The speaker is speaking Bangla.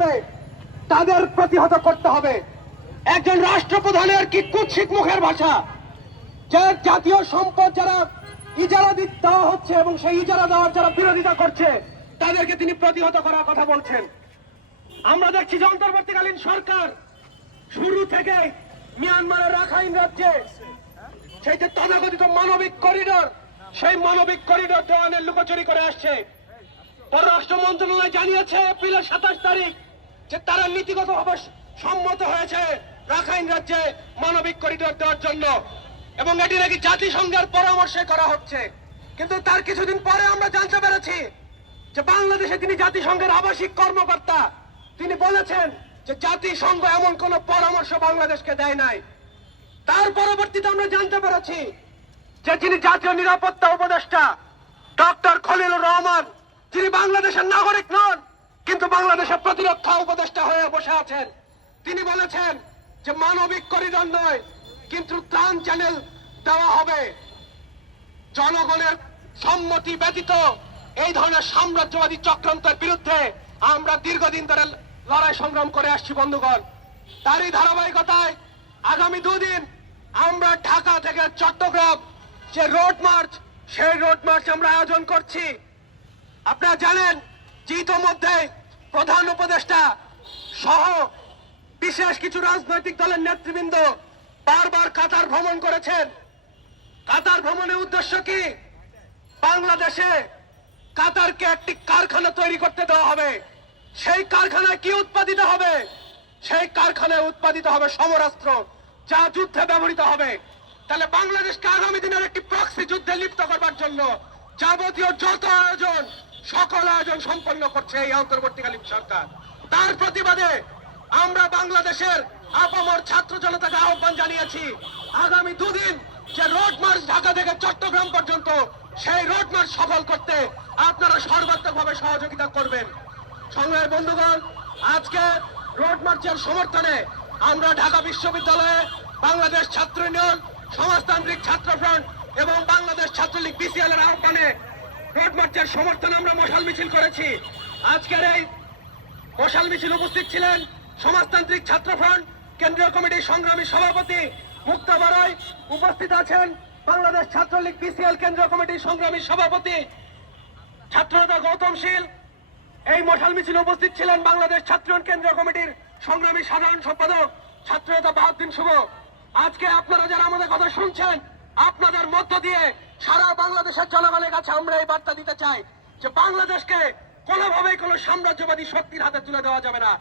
যাবে তাদের প্রতিহত করতে হবে। একজন রাষ্ট্রপ্রধানের কি কুৎসিত মুখের ভাষা, যে জাতীয় সম্পদ যারা ইজারা দেওয়া হচ্ছে এবং সেই ইজারা দেওয়ার যারা বিরোধিতা করছে তাদেরকে তিনি প্রতিহত করার কথা বলছেন। আমরা দেখছি যে অন্তর্বর্তীকালীন সরকার শুরু থেকে মিয়ানমারের রাখাইন রাজ্যে সেই যে তথাকথিত মানবিক করিডোর, সেই মানবিক করিডোর দেওয়ানের লুকোচুরি করে আসছে। পররাষ্ট্র মন্ত্রণালয় জানিয়েছে এপ্রিলের 27 তারিখ যে তারা নীতিগতভাবে সম্মত হয়েছে রাখাইন রাজ্যে মানবিক করিডোর দেওয়ার জন্য, এবং এটি নাকি জাতিসংঘের পরামর্শে করা হচ্ছে। কিন্তু তার কিছুদিন পরে আমরা জানতে পেরেছি যে বাংলাদেশে তিনি জাতিসংঘের আবাসিক কর্মকর্তা, তিনি বলেছেন যে জাতিসংঘ এমন কোন পরামর্শ বাংলাদেশকে দেয় নাই। তার পরবর্তীতে আমরা জানতে পেরেছি যে যিনি জাতীয় নিরাপত্তা উপদেষ্টা ডক্টর খলিলুর রহমান, যিনি বাংলাদেশের নাগরিক নন কিন্তু বাংলাদেশের প্রতিরক্ষা উপদেষ্টা হয়ে বসে আছেন, তিনি বলেছেন যে মানবিক করিডোর নয় কিন্তু ত্রাণ চ্যানেল দেওয়া হবে। জনগণের সম্মতি ব্যতীত এই ধরনের সাম্রাজ্যবাদী চক্রান্তের বিরুদ্ধে আমরা দীর্ঘদিন ধরে লড়াই সংগ্রাম করে আসছি বন্ধুগণ। তারই ধারাবাহিকতায় আগামী 2 দিন আমরা ঢাকা থেকে চট্টগ্রাম যে রোড মার্চ, সেই রোড মার্চ আমরা আয়োজন করছি। আপনারা জানেন যে ইতোমধ্যে প্রধান উপদেষ্টা সহ বিশেষ কিছু রাজনৈতিক দলের নেতৃবৃন্দ বারবার কাতার ভ্রমণ করেছেন। কাতার ভ্রমণের উদ্দেশ্য কি? বাংলাদেশে কাতারকে একটি কারখানা তৈরি করতে দেওয়া হবে। সেই কারখানায় কি উৎপাদিত হবে? সেই কারখানায় উৎপাদিত হবে সমরাস্ত্র, যা যুদ্ধে ব্যবহৃত হবে। তাহলে বাংলাদেশকে আগামী দিনের একটি প্রক্সি যুদ্ধে লিপ্ত করবার জন্য যাবতীয় যত আয়োজন, সকল আয়োজন সম্পন্ন করছে এই অন্তর্বর্তীকালীন সরকার। তার প্রতিবাদে আমরা বাংলাদেশের আপামর ছাত্র জনতাকে আহ্বান জানিয়েছি আগামী 2 দিন যে রোড মার্চ ঢাকা থেকে চট্টগ্রাম পর্যন্ত, সেই রোড মার্চ সফল করতে আপনারা সর্বাত্মকভাবে সহযোগিতা করবেন। সংগ্রামী বন্ধুগণ, আজকে রোড মার্চের সমর্থনে আমরা ঢাকা বিশ্ববিদ্যালয়ে বাংলাদেশ ছাত্র ইউনিয়ন, সমাজতান্ত্রিক ছাত্র ফ্রন্ট এবং বাংলাদেশ ছাত্রলীগ বিসিএল এর আহ্বানে রোড মার্চের সমর্থনে আমরা মশাল মিছিল করেছি। আজকের এই মশাল মিছিল উপস্থিত ছিলেন সমাজতান্ত্রিক ছাত্র ফ্রন্ট কেন্দ্রীয় কমিটির সংগ্রামী সভাপতি মুক্তা বারই, উপস্থিত আছেন বাংলাদেশ ছাত্রলীগ বিসিএল কেন্দ্রীয় কমিটির সংগ্রামী সভাপতি ছাত্রনেতা গৌতম শীল। এই মশাল মিছিলে উপস্থিত ছিলেন বাংলাদেশ ছাত্র কেন্দ্রীয় কমিটির সংগ্রামী সাধারণ সম্পাদক ছাত্রনেতা বাহাউদ্দিন শুভ। আজকে আপনারা যারা আমাদের কথা শুনছেন, আপনাদের মধ্য দিয়ে সারা বাংলাদেশের জনগণের কাছে আমরা এই বার্তা দিতে চাই যে বাংলাদেশকে কোনোভাবেই কোনো সাম্রাজ্যবাদী শক্তির হাতে তুলে দেওয়া যাবে না।